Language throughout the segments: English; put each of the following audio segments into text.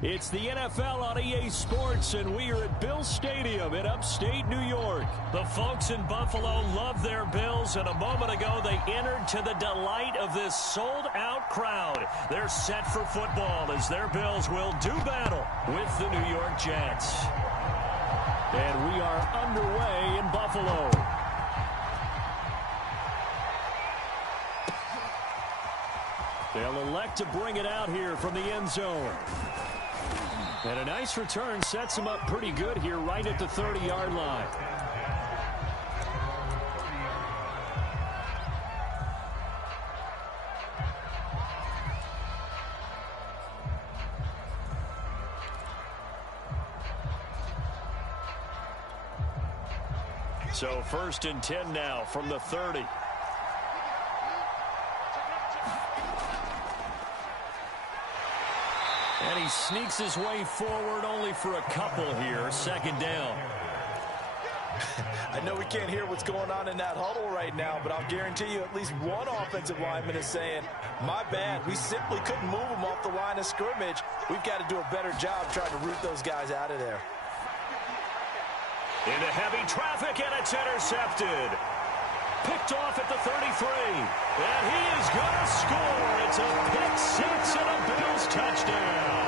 It's the NFL on EA Sports, and we are at Bill Stadium in upstate New York. The folks in Buffalo love their Bills, and a moment ago they entered to the delight of this sold-out crowd. They're set for football as their Bills will do battle with the New York Jets. And we are underway in Buffalo. They'll elect to bring it out here from the end zone. And a nice return sets him up pretty good here right at the 30-yard line. So 1st and 10 now from the 30. And he sneaks his way forward only for a couple here. 2nd down. I know we can't hear what's going on in that huddle right now, but I'll guarantee you at least one offensive lineman is saying, my bad, we simply couldn't move them off the line of scrimmage. We've got to do a better job trying to root those guys out of there. Into heavy traffic, and it's intercepted. Picked off at the 33. And he is going to score. It's a pick-6 and a Bills touchdown.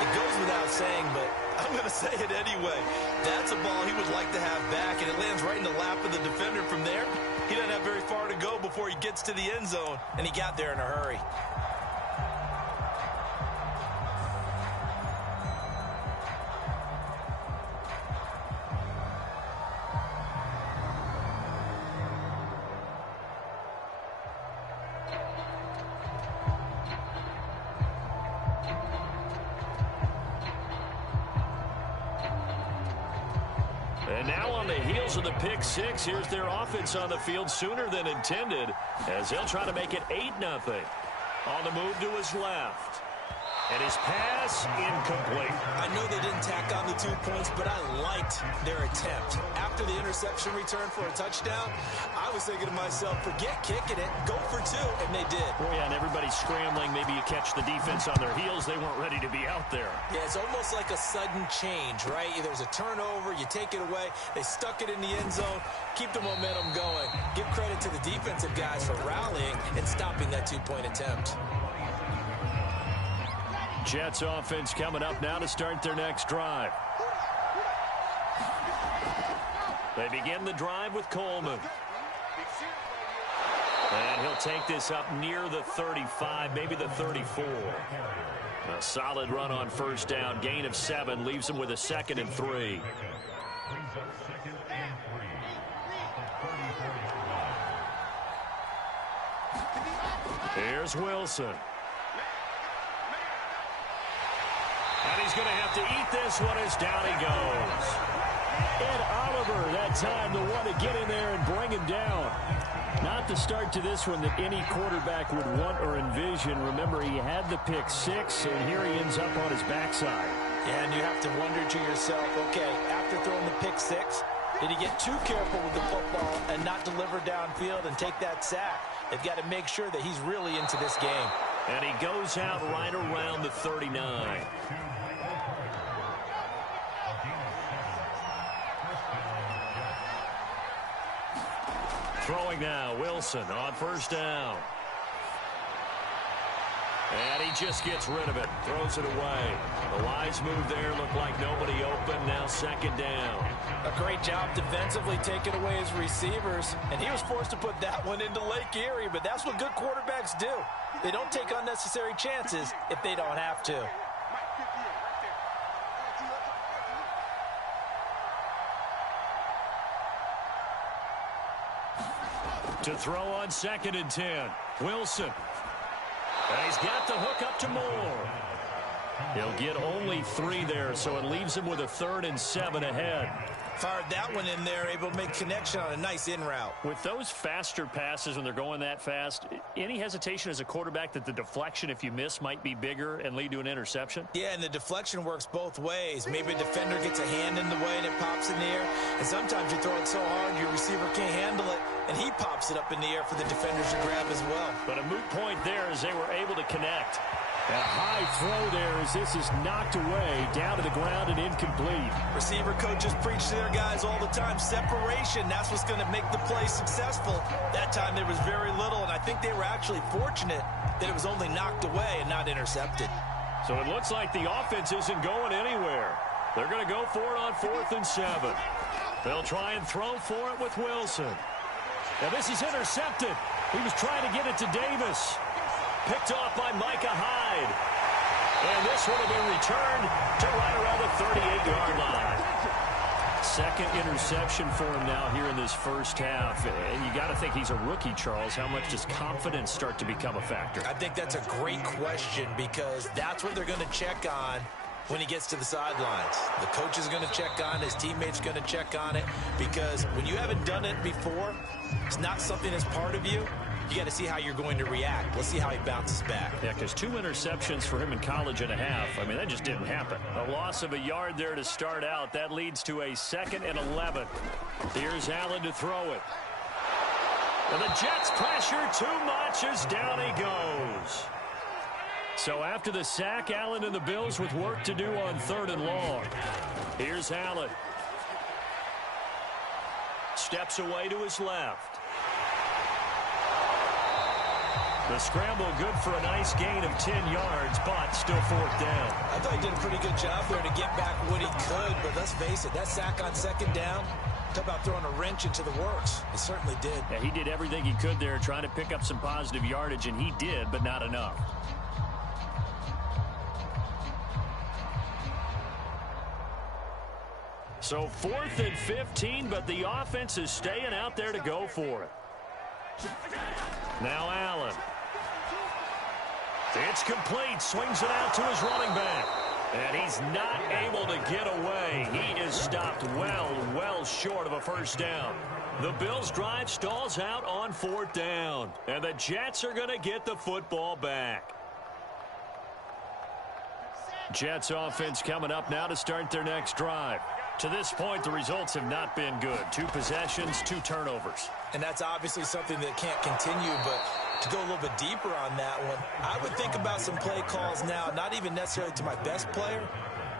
It goes without saying, but I'm going to say it anyway. That's a ball he would like to have back, and it lands right in the lap of the defender from there. He doesn't have very far to go before he gets to the end zone, and he got there in a hurry. And now on the heels of the pick-6, here's their offense on the field sooner than intended as they'll try to make it 8-0. On the move to his left. And his pass incomplete. I know they didn't tack on the 2 points, but I liked their attempt. After the interception return for a touchdown, I was thinking to myself, forget kicking it, go for 2, and they did. Oh, yeah, and everybody's scrambling. Maybe you catch the defense on their heels. They weren't ready to be out there. Yeah, it's almost like a sudden change, right? There's a turnover, you take it away, they stuck it in the end zone, keep the momentum going. Give credit to the defensive guys for rallying and stopping that 2-point attempt. Jets offense coming up now to start their next drive. They begin the drive with Coleman. And he'll take this up near the 35, maybe the 34. A solid run on 1st down. Gain of 7 leaves him with a 2nd and 3. Here's Wilson. And he's going to have to eat this one as down he goes. And Oliver, that time, the one to get in there and bring him down. Not the start to this one that any quarterback would want or envision. Remember, he had the pick-6, and here he ends up on his backside. Yeah, and you have to wonder to yourself, okay, after throwing the pick-6, did he get too careful with the football and not deliver downfield and take that sack? They've got to make sure that he's really into this game. And he goes out right around the 39. Throwing now, Wilson on 1st down. And he just gets rid of it, throws it away. The wise move there, looked like nobody open, now 2nd down. A great job defensively taking away his receivers, and he was forced to put that one into Lake Erie, but that's what good quarterbacks do. They don't take unnecessary chances if they don't have to. To throw on 2nd and 10, Wilson. And he's got the hook up to Moore. He'll get only 3 there, so it leaves him with a 3rd and 7 ahead. Fired that one in there, able to make connection on a nice in route. With those faster passes when they're going that fast, any hesitation as a quarterback that the deflection, if you miss, might be bigger and lead to an interception? Yeah, and the deflection works both ways. Maybe a defender gets a hand in the way and it pops in the air. And sometimes you throw it so hard your receiver can't handle it, and he pops it up in the air for the defenders to grab as well. But a moot point there as they were able to connect. A high throw there as this is knocked away, down to the ground and incomplete. Receiver coaches preach to their guys all the time. Separation, that's what's going to make the play successful. That time there was very little, and I think they were actually fortunate that it was only knocked away and not intercepted. So it looks like the offense isn't going anywhere. They're going to go for it on 4th and 7. They'll try and throw for it with Wilson. Now this is intercepted. He was trying to get it to Davis. Picked off by Micah Hyde. And this one will be returned to right around the 38-yard line. Second interception for him now here in this first half. And you got to think he's a rookie, Charles. How much does confidence start to become a factor? I think that's a great question because that's what they're going to check on when he gets to the sidelines. The coach is going to check on it. His teammates going to check on it because when you haven't done it before, it's not something that's part of you. You got to see how you're going to react. Let's see how he bounces back. Yeah, because 2 interceptions for him in college and a half. I mean, that just didn't happen. A loss of a yard there to start out. That leads to a 2nd and 11. Here's Allen to throw it. And the Jets pressure too much as down he goes. So after the sack, Allen and the Bills with work to do on 3rd and long. Here's Allen. Steps away to his left. The scramble good for a nice gain of 10 yards, but still 4th down. I thought he did a pretty good job there to get back what he could, but let's face it, that sack on 2nd down, talk about throwing a wrench into the works. It certainly did. Yeah, he did everything he could there trying to pick up some positive yardage, and he did, but not enough. So 4th and 15, but the offense is staying out there to go for it. Now Allen. It's complete. Swings it out to his running back. And he's not able to get away. He is stopped well short of a first down. The Bills' drive stalls out on 4th down. And the Jets are going to get the football back. Jets offense coming up now to start their next drive. To this point, the results have not been good. 2 possessions, 2 turnovers. And that's obviously something that can't continue, but to go a little bit deeper on that one, I would think about some play calls now, not even necessarily to my best player,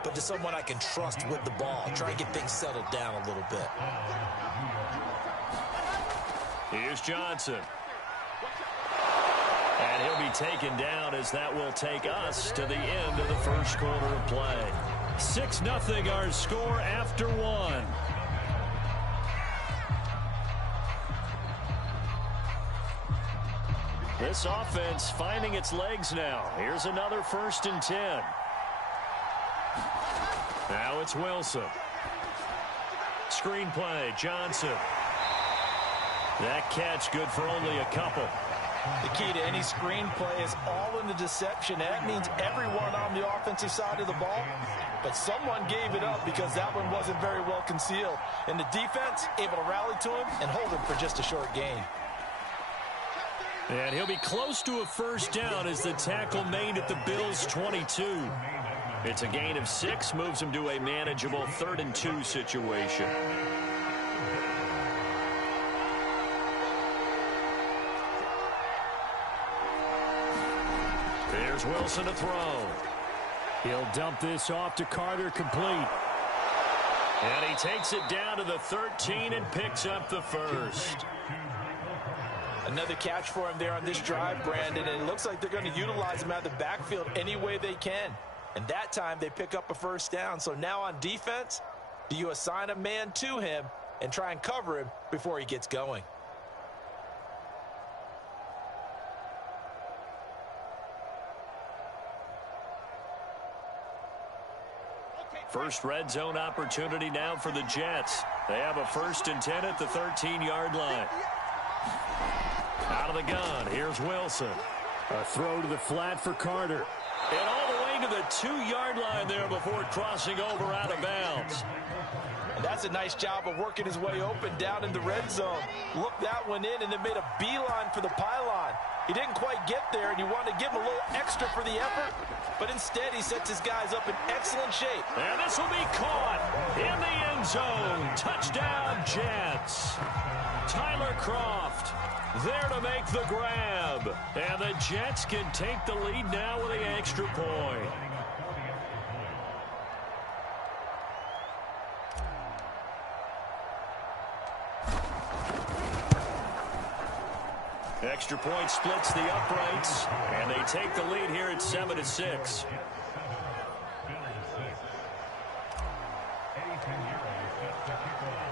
but to someone I can trust with the ball. Try and get things settled down a little bit. Here's Johnson. And he'll be taken down as that will take us to the end of the first quarter of play. 6-0 our score after 1. This offense finding its legs now. Here's another 1st and 10. Now it's Wilson. Screenplay, Johnson. That catch good for only a couple. The key to any screenplay is all in the deception. That means everyone on the offensive side of the ball, but someone gave it up because that one wasn't very well concealed. And the defense able to rally to him and hold him for just a short gain. And he'll be close to a first down as the tackle made at the Bills' 22. It's a gain of 6, moves him to a manageable 3rd and 2 situation. There's Wilson to throw. He'll dump this off to Carter, complete. And he takes it down to the 13 and picks up the 1st. Another catch for him there on this drive, Brandon, and it looks like they're going to utilize him out of the backfield any way they can. And that time they pick up a first down. So now on defense, do you assign a man to him and try and cover him before he gets going? First red zone opportunity now for the Jets. They have a 1st and 10 at the 13-yard line. Out of the gun, here's Wilson. A throw to the flat for Carter. And all the way to the 2-yard line there before crossing over out of bounds. And that's a nice job of working his way open down in the red zone. Looked that one in and then made a beeline for the pylon. He didn't quite get there, and you want to give him a little extra for the effort, but instead he sets his guys up in excellent shape. And this will be caught in the end zone. Touchdown, Jets. Tyler Kroft there to make the grab. And the Jets can take the lead now with an extra point. Extra point splits the uprights, and they take the lead here at 7-6.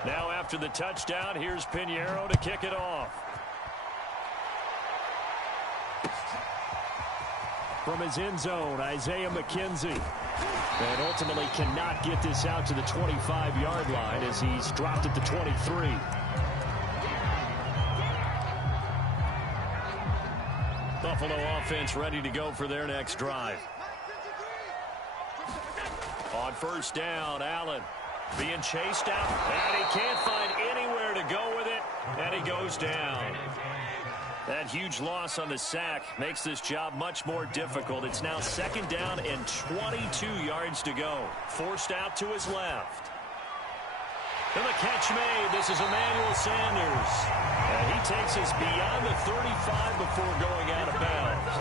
Now after the touchdown, here's Pinheiro to kick it off. From his end zone, Isaiah McKenzie. And ultimately cannot get this out to the 25-yard line as he's dropped at the 23. Buffalo offense ready to go for their next drive. On first down, Allen being chased out, and he can't find anywhere to go with it, and he goes down. That huge loss on the sack makes this job much more difficult. It's now second down and 22 yards to go. Forced out to his left. And the catch made. This is Emmanuel Sanders. And he takes us beyond the 35 before going out of bounds.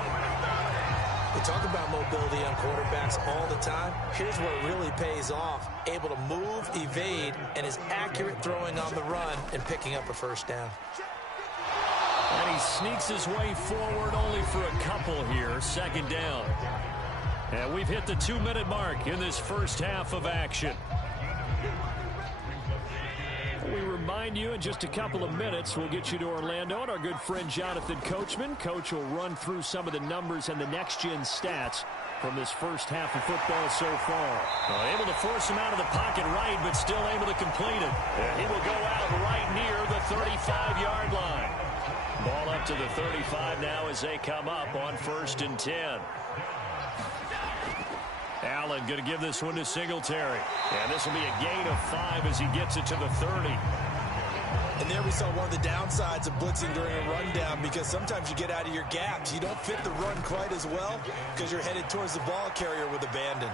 We talk about mobility on quarterbacks all the time. Here's where it really pays off. Able to move, evade, and is accurate throwing on the run and picking up a first down. And he sneaks his way forward only for a couple here. Second down. And we've hit the 2-minute mark in this first half of action. We remind you in just a couple of minutes we'll get you to Orlando and our good friend Jonathan Coachman. Coach will run through some of the numbers and the next-gen stats from this first half of football so far. Able to force him out of the pocket right, but still able to complete it. And he will go out right near the 35-yard line. Ball up to the 35 now as they come up on 1st and 10. Allen going to give this one to Singletary. And this will be a gain of 5 as he gets it to the 30. And there we saw one of the downsides of blitzing during a rundown, because sometimes you get out of your gaps. You don't fit the run quite as well because you're headed towards the ball carrier with abandon.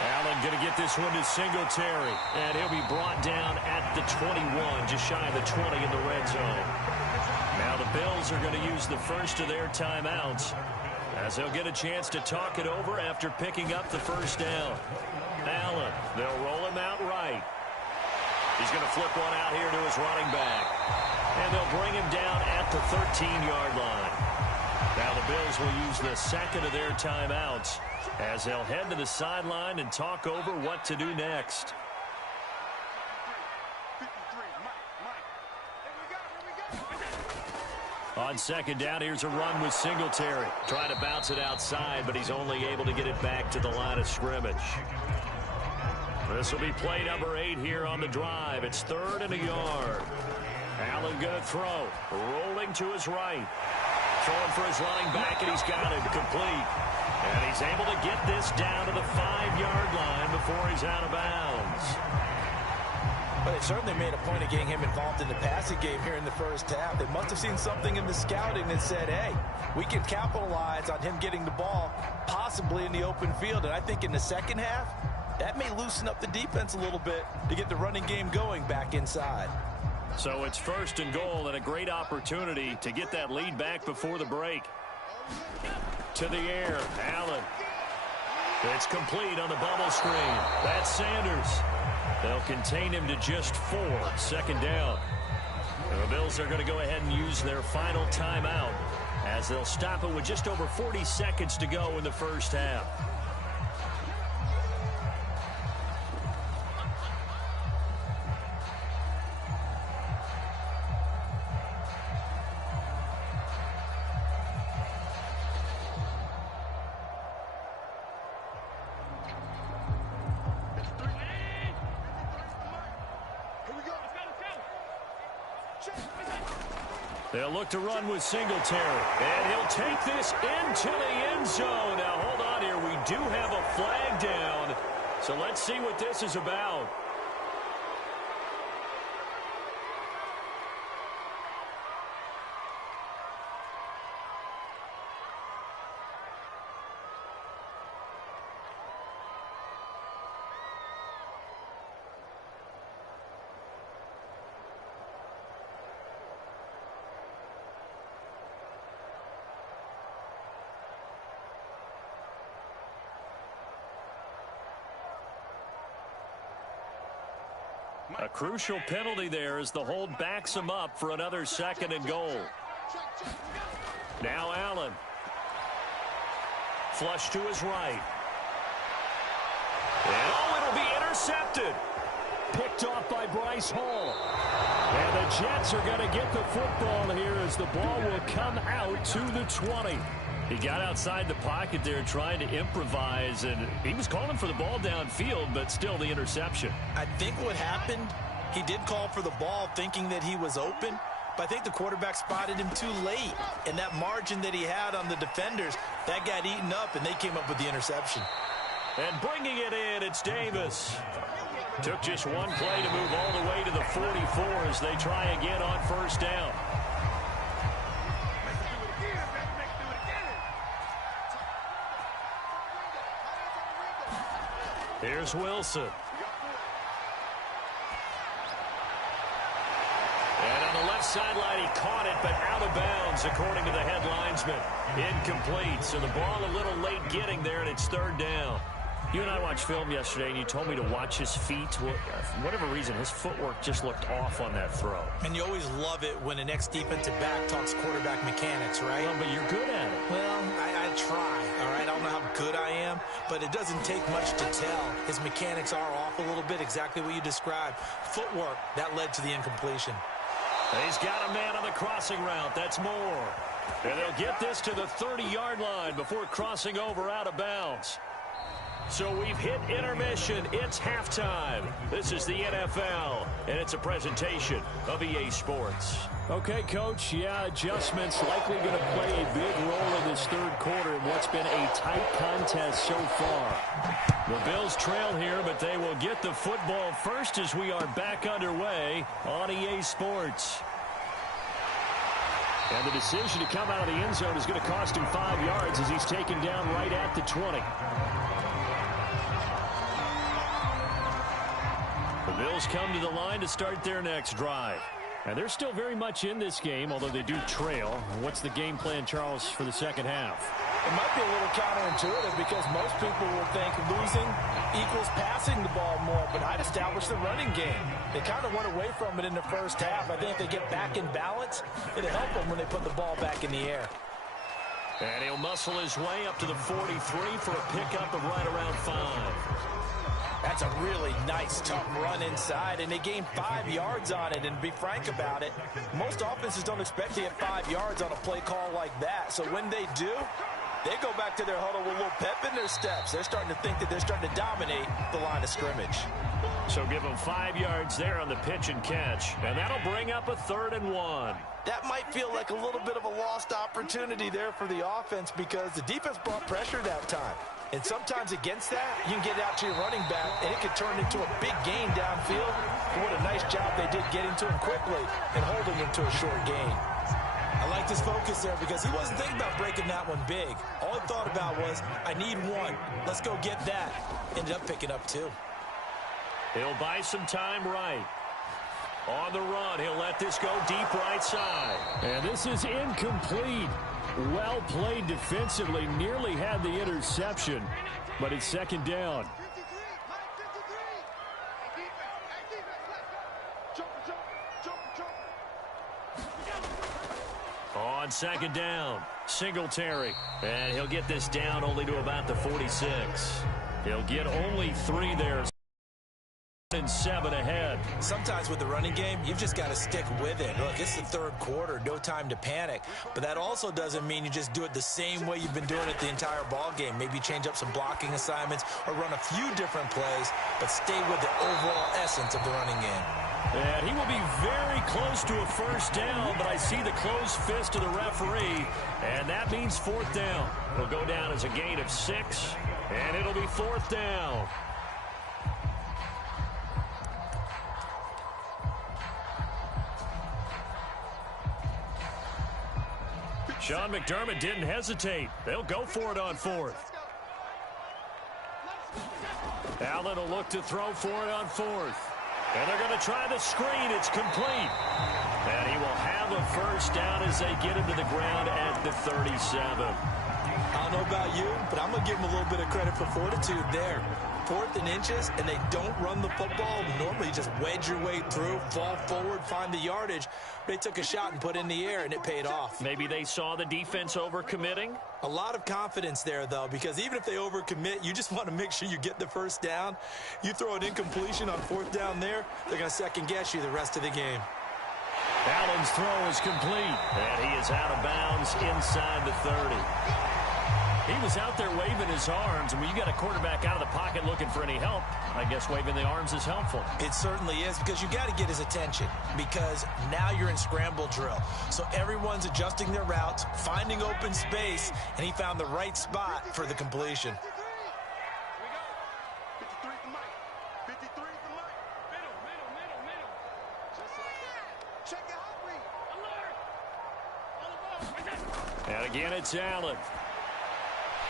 Allen going to get this one to Singletary. And he'll be brought down at the 21, just shy of the 20 in the red zone. Now the Bills are going to use the first of their timeouts, as they'll get a chance to talk it over after picking up the first down. Allen, they'll roll him out right. He's going to flip one out here to his running back. And they'll bring him down at the 13-yard line. Now the Bills will use the second of their timeouts as they'll head to the sideline and talk over what to do next. On second down, here's a run with Singletary. Trying to bounce it outside, but he's only able to get it back to the line of scrimmage. This will be play number 8 here on the drive. It's 3rd and a yard. Allen going to throw. Rolling to his right. Throwing for his running back, and he's got it complete. And he's able to get this down to the 5-yard line before he's out of bounds. But it certainly made a point of getting him involved in the passing game here in the first half. They must have seen something in the scouting that said, hey, we can capitalize on him getting the ball possibly in the open field. And I think in the second half, that may loosen up the defense a little bit to get the running game going back inside. So it's 1st and goal, and a great opportunity to get that lead back before the break. To the air, Allen. It's complete on the bubble screen. That's Sanders. They'll contain him to just 4. Second down. And the Bills are going to go ahead and use their final timeout as they'll stop it with just over 40 seconds to go in the first half. They'll look to run with Singletary, and he'll take this into the end zone. Now, hold on here. We do have a flag down, so let's see what this is about. A crucial penalty there as the hold backs him up for another 2nd and goal. Now Allen. Flush to his right. And it'll be intercepted. Picked off by Bryce Hall. And the Jets are going to get the football here as the ball will come out to the 20. He got outside the pocket there trying to improvise, and he was calling for the ball downfield, but still the interception. I think what happened, he did call for the ball thinking that he was open, but I think the quarterback spotted him too late. And that margin that he had on the defenders, that got eaten up, and they came up with the interception. And bringing it in, it's Davis. Took just one play to move all the way to the 44 as they try again on 1st down. Here's Wilson. And on the left sideline, he caught it, but out of bounds, according to the head linesman. Incomplete, so the ball a little late getting there, and it's 3rd down. You and I watched film yesterday, and you told me to watch his feet. For whatever reason, his footwork just looked off on that throw. And you always love it when an ex-defensive back talks quarterback mechanics, right? Well, but you're good at it. Well, I try, all right? I don't know how good I am, but it doesn't take much to tell. His mechanics are off a little bit, exactly what you described. Footwork, that led to the incompletion. He's got a man on the crossing route. That's Moore. And they'll get this to the 30-yard line before crossing over out of bounds. So we've hit intermission. It's halftime. This is the NFL, and it's a presentation of EA Sports. Okay, Coach, yeah, adjustments likely going to play a big role in this 3rd quarter in what's been a tight contest so far. The Bills trail here, but they will get the football first as we are back underway on EA Sports. And the decision to come out of the end zone is going to cost him 5 yards as he's taken down right at the 20. The Bills come to the line to start their next drive. And they're still very much in this game, although they do trail. What's the game plan, Charles, for the 2nd half? It might be a little counterintuitive because most people will think losing equals passing the ball more, but I'd establish the running game. They kind of went away from it in the 1st half. I think if they get back in balance, it'll help them when they put the ball back in the air. And he'll muscle his way up to the 43 for a pickup of right around 5. That's a really nice, tough run inside, and they gained 5 yards on it. And to be frank about it, most offenses don't expect to get 5 yards on a play call like that. So when they do, they go back to their huddle with a little pep in their steps. They're starting to think that they're starting to dominate the line of scrimmage. So give them 5 yards there on the pitch and catch, and that'll bring up a 3rd and 1. That might feel like a little bit of a lost opportunity there for the offense because the defense brought pressure that time. And sometimes against that, you can get out to your running back, and it can turn into a big gain downfield. And what a nice job they did getting to him quickly and holding him to a short gain. I like his focus there because he wasn't thinking about breaking that one big. All he thought about was, I need 1. Let's go get that. Ended up picking up 2. He'll buy some time right. On the run, he'll let this go deep right side. And this is incomplete. Well played defensively, nearly had the interception, but it's 2nd down. On 2nd down, Singletary, and he'll get this down only to about the 46. He'll get only 3 there. And 7 ahead. Sometimes with the running game, you've just got to stick with it. Look, it's the 3rd quarter, no time to panic. But that also doesn't mean you just do it the same way you've been doing it the entire ball game. Maybe change up some blocking assignments or run a few different plays, but stay with the overall essence of the running game. And he will be very close to a 1st down, but I see the closed fist of the referee, and that means 4th down. It'll go down as a gain of 6, and it'll be 4th down. Sean McDermott didn't hesitate. They'll go for it on 4th. Allen will look to throw for it on 4th. And they're going to try the screen. It's complete. And he will have a 1st down as they get him to the ground at the 37. I don't know about you, but I'm going to give him a little bit of credit for fortitude there. 4th and inches and they don't run the football, normally you just wedge your way through, fall forward, find the yardage. They took a shot and put it in the air, and it paid off. Maybe they saw the defense overcommitting? A lot of confidence there, though, because even if they overcommit, you just want to make sure you get the first down. You throw an incompletion on 4th down there, they're going to second-guess you the rest of the game. Allen's throw is complete, and he is out of bounds inside the 30. He was out there waving his arms, and when you got a quarterback out of the pocket looking for any help, I guess waving the arms is helpful. It certainly is, because you got to get his attention, because now you're in scramble drill. So everyone's adjusting their routes, finding open space, and he found the right spot for the completion. And again, it's Allen.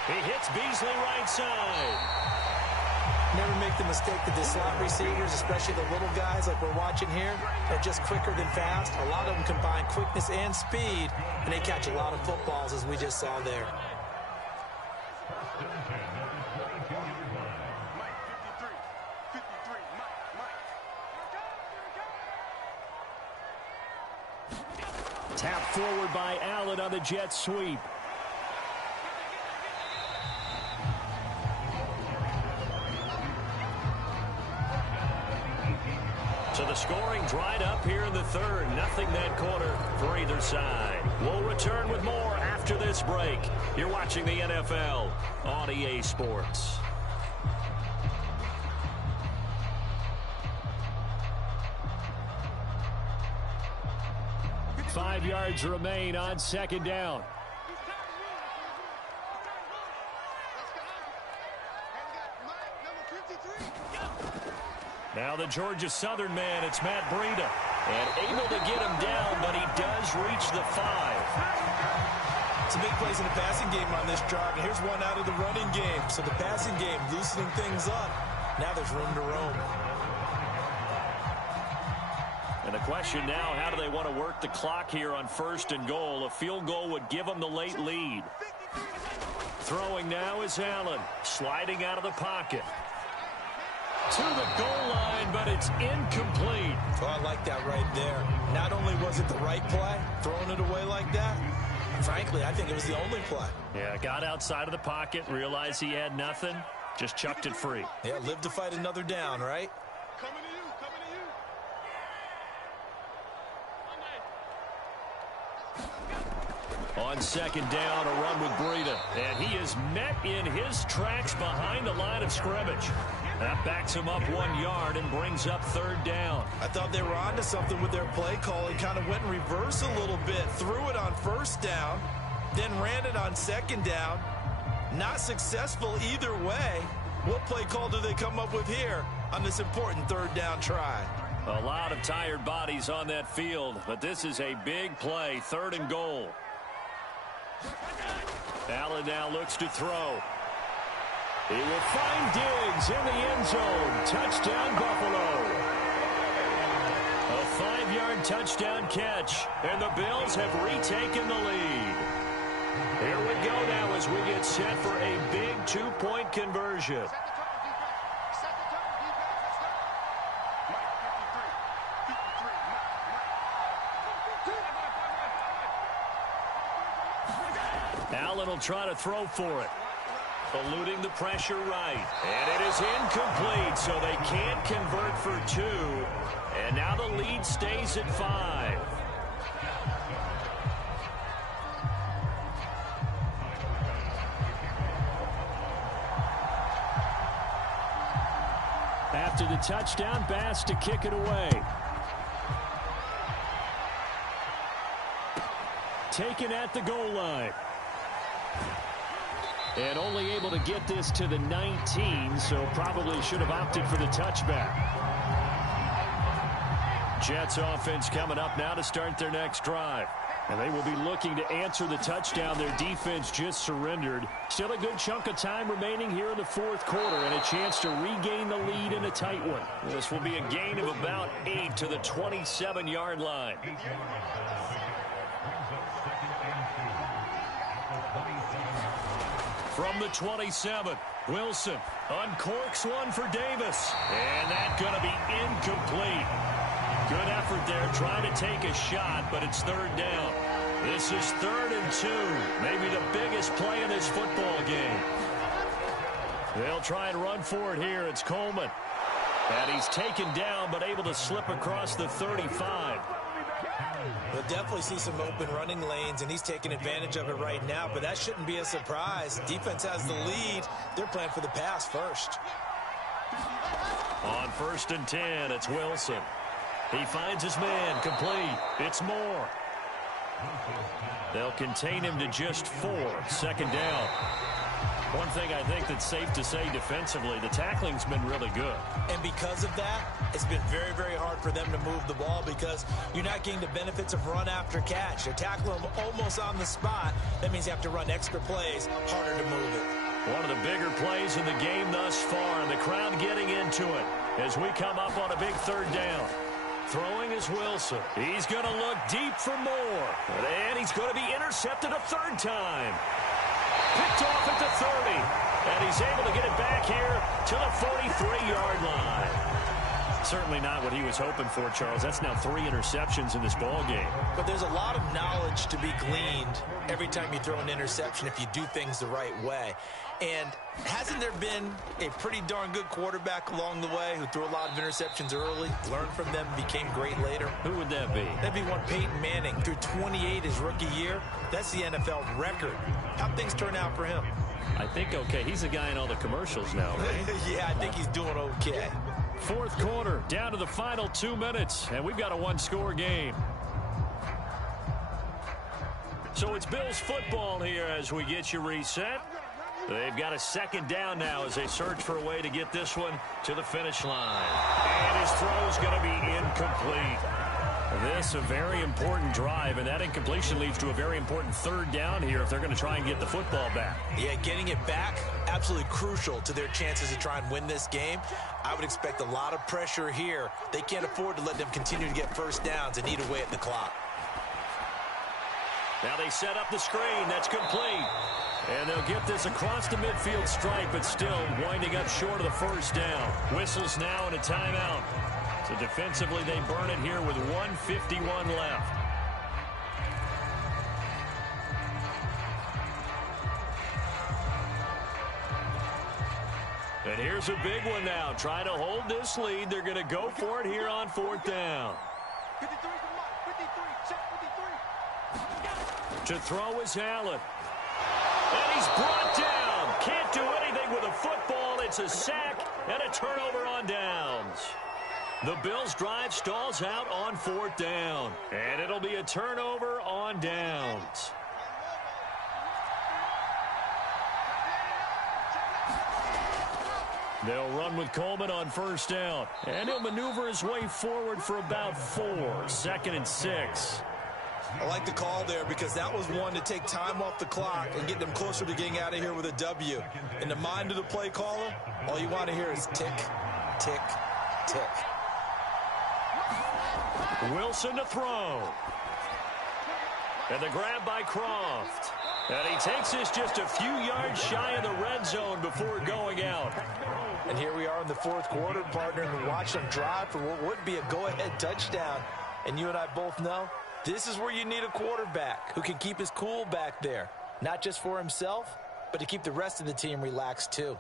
He hits Beasley right side. Never make the mistake that the slot receivers, especially the little guys like we're watching here, are just quicker than fast. A lot of them combine quickness and speed, and they catch a lot of footballs, as we just saw there. Tap forward by Allen on the jet sweep. So the scoring dried up here in the 3rd. Nothing that quarter for either side. We'll return with more after this break. You're watching the NFL on EA Sports. 5 yards remain on 2nd down. Now the Georgia Southern man, it's Matt Breida. And able to get him down, but he does reach the 5. Some big plays in the passing game on this drive, and here's one out of the running game. So the passing game loosening things up. Now there's room to roam. And the question now, how do they want to work the clock here on 1st and goal? A field goal would give them the late lead. Throwing now is Allen, sliding out of the pocket. To the goal line, but it's incomplete. Oh, I like that right there. Not only was it the right play, throwing it away like that, frankly, I think it was the only play. Yeah, got outside of the pocket, realized he had nothing, just chucked it free. Yeah, live to fight another down, right? Coming to you, coming to you. On 2nd down, a run with Breida. And he is met in his tracks behind the line of scrimmage. That backs him up 1 yard and brings up 3rd down. I thought they were onto something with their play call and kind of went in reverse a little bit. Threw it on 1st down, then ran it on 2nd down. Not successful either way. What play call do they come up with here on this important 3rd down try? A lot of tired bodies on that field, but this is a big play, 3rd and goal. Allen now looks to throw. He will find Diggs in the end zone. Touchdown, Buffalo. A 5-yard touchdown catch, and the Bills have retaken the lead. Here we go now as we get set for a big 2-point conversion. Allen will try to throw for it. Eluding the pressure right. And it is incomplete, so they can't convert for 2. And now the lead stays at 5. After the touchdown, Bass to kick it away. Taken at the goal line. And only able to get this to the 19, so probably should have opted for the touchback. Jets offense coming up now to start their next drive. And they will be looking to answer the touchdown their defense just surrendered. Still a good chunk of time remaining here in the 4th quarter and a chance to regain the lead in a tight one. This will be a gain of about 8 to the 27-yard line. From the 27, Wilson uncorks one for Davis. And that's going to be incomplete. Good effort there trying to take a shot, but it's third down. This is 3rd and 2. Maybe the biggest play in this football game. They'll try and run for it here. It's Coleman. And he's taken down, but able to slip across the 35. We'll definitely see some open running lanes, and he's taking advantage of it right now, but that shouldn't be a surprise. Defense has the lead. They're playing for the pass first. On 1st and 10, it's Wilson. He finds his man, complete. It's Moore. They'll contain him to just 4. 2nd down. One thing I think that's safe to say defensively, the tackling's been really good. And because of that, it's been very, very hard for them to move the ball because you're not getting the benefits of run after catch. They're tackling them almost on the spot. That means you have to run extra plays, harder to move it. One of the bigger plays in the game thus far, and the crowd getting into it as we come up on a big 3rd down. Throwing is Wilson. He's going to look deep for Moore. And he's going to be intercepted a 3rd time. Picked off at the 30. And he's able to get it back here to the 43-yard line. Certainly not what he was hoping for, Charles. That's now 3 interceptions in this ball game. But there's a lot of knowledge to be gleaned every time you throw an interception if you do things the right way. And hasn't there been a pretty darn good quarterback along the way who threw a lot of interceptions early, learned from them, became great later? Who would that be? That'd be one Peyton Manning. Threw 28 his rookie year. That's the NFL record. How'd things turn out for him? I think okay. He's the guy in all the commercials now, right? Yeah, I think he's doing okay. 4th quarter, down to the final 2 minutes, and we've got a 1-score game. So it's Bills football here as we get you reset. They've got a 2nd down now as they search for a way to get this one to the finish line. And his throw's going to be incomplete. This a very important drive, and that incompletion leads to a very important 3rd down here if they're going to try and get the football back. Yeah, getting it back, absolutely crucial to their chances to try and win this game. I would expect a lot of pressure here. They can't afford to let them continue to get 1st downs and eat away at the clock. Now they set up the screen. That's complete. And they'll get this across the midfield stripe, but still winding up short of the 1st down. Whistles now and a timeout. So defensively, they burn it here with 1:51 left. And here's a big one now. Trying to hold this lead. They're going to go for it here on 4th down. 53, check 53. To throw is Allen. And he's brought down. Can't do anything with a football. It's a sack and a turnover on downs. The Bills' drive stalls out on 4th down. And it'll be a turnover on downs. They'll run with Coleman on 1st down. And he'll maneuver his way forward for about 4. 2nd and 6. I like the call there because that was one to take time off the clock and get them closer to getting out of here with a W. In the mind of the play caller, all you want to hear is tick, tick, tick. Wilson to throw. And the grab by Croft. And he takes this just a few yards shy of the red zone before going out. And here we are in the 4th quarter, partner, and watch them drive for what would be a go-ahead touchdown. And you and I both know this is where you need a quarterback who can keep his cool back there. Not just for himself, but to keep the rest of the team relaxed too.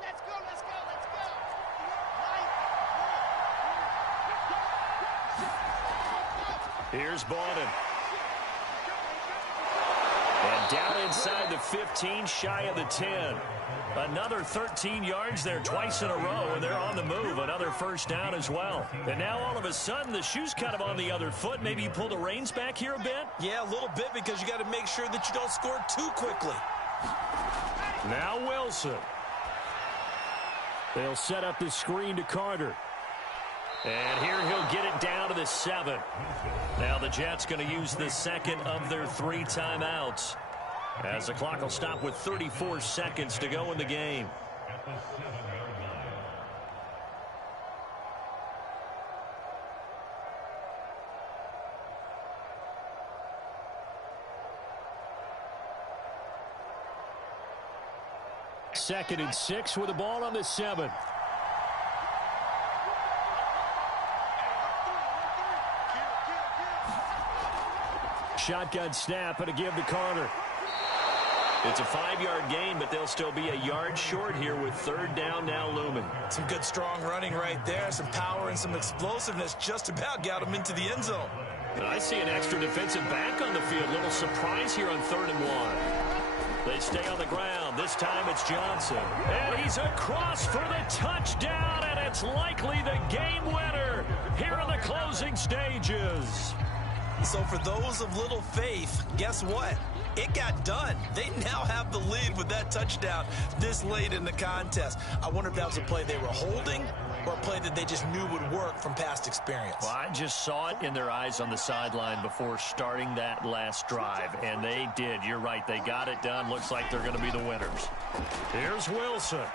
Let's go. Here's Bowden. And down inside the 15, shy of the 10. Another 13 yards there twice in a row, and they're on the move. Another 1st down as well. And now all of a sudden, the shoe's kind of on the other foot. Maybe you pull the reins back here a bit? Yeah, a little bit because you got to make sure that you don't score too quickly. Now Wilson. They'll set up the screen to Carter. And here he'll get it down to the 7. Now the Jets going to use the 2nd of their 3 timeouts, as the clock will stop with 34 seconds to go in the game. 2nd and 6 with the ball on the 7. Shotgun snap and a give to Carter. It's a 5-yard gain, but they'll still be a yard short here with 3rd down now looming. Some good strong running right there. Some power and some explosiveness just about got him into the end zone. And I see an extra defensive back on the field. Little surprise here on 3rd and 1. They stay on the ground. This time it's Johnson. And he's across for the touchdown, and it's likely the game winner here in the closing stages. So for those of little faith, guess what? It got done. They now have the lead with that touchdown this late in the contest. I wonder if that was a play they were holding or a play that they just knew would work from past experience. Well, I just saw it in their eyes on the sideline before starting that last drive, and they did. You're right. They got it done. Looks like they're going to be the winners. Here's Wilson.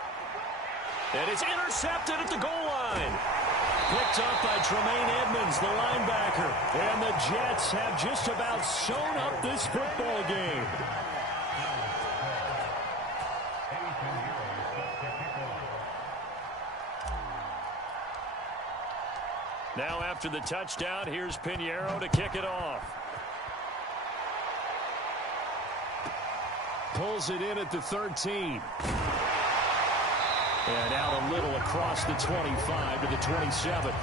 And it's intercepted at the goal line. Picked up by Tremaine Edmonds, the linebacker. And the Jets have just about sewn up this football game. Now after the touchdown, here's Pinheiro to kick it off. Pulls it in at the 13. And out a little across the 25 to the 27.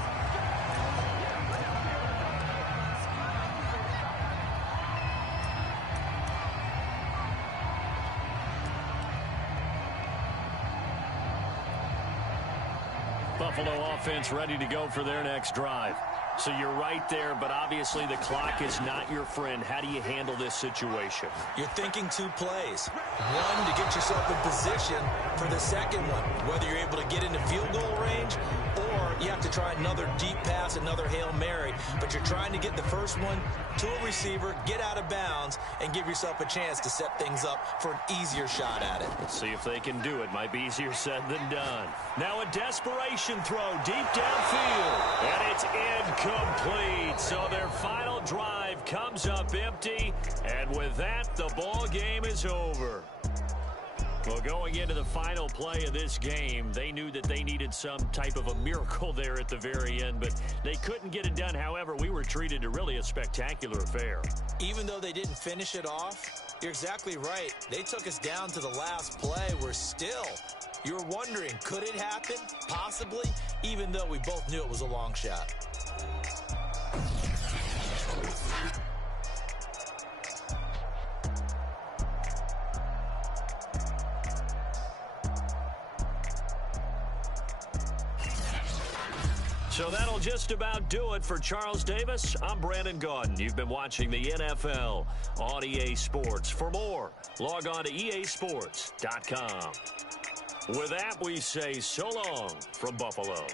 Buffalo offense ready to go for their next drive. So you're right there, but obviously the clock is not your friend. How do you handle this situation? You're thinking 2 plays. One, to get yourself in position for the second one, whether you're able to get into field goal range or you have to try another deep pass, another Hail Mary. But you're trying to get the first one to a receiver, get out of bounds, and give yourself a chance to set things up for an easier shot at it. Let's see if they can do it. Might be easier said than done. Now a desperation throw deep downfield. And it's incomplete. So their final drive comes up empty. And with that, the ball game is over. Well, going into the final play of this game, they knew that they needed some type of a miracle there at the very end, but they couldn't get it done. However, we were treated to really a spectacular affair. Even though they didn't finish it off, you're exactly right. They took us down to the last play. We're still, you're wondering, could it happen? Possibly, even though we both knew it was a long shot. So that'll just about do it for Charles Davis. I'm Brandon Gaudin. You've been watching the NFL on EA Sports. For more, log on to easports.com. With that, we say so long from Buffalo.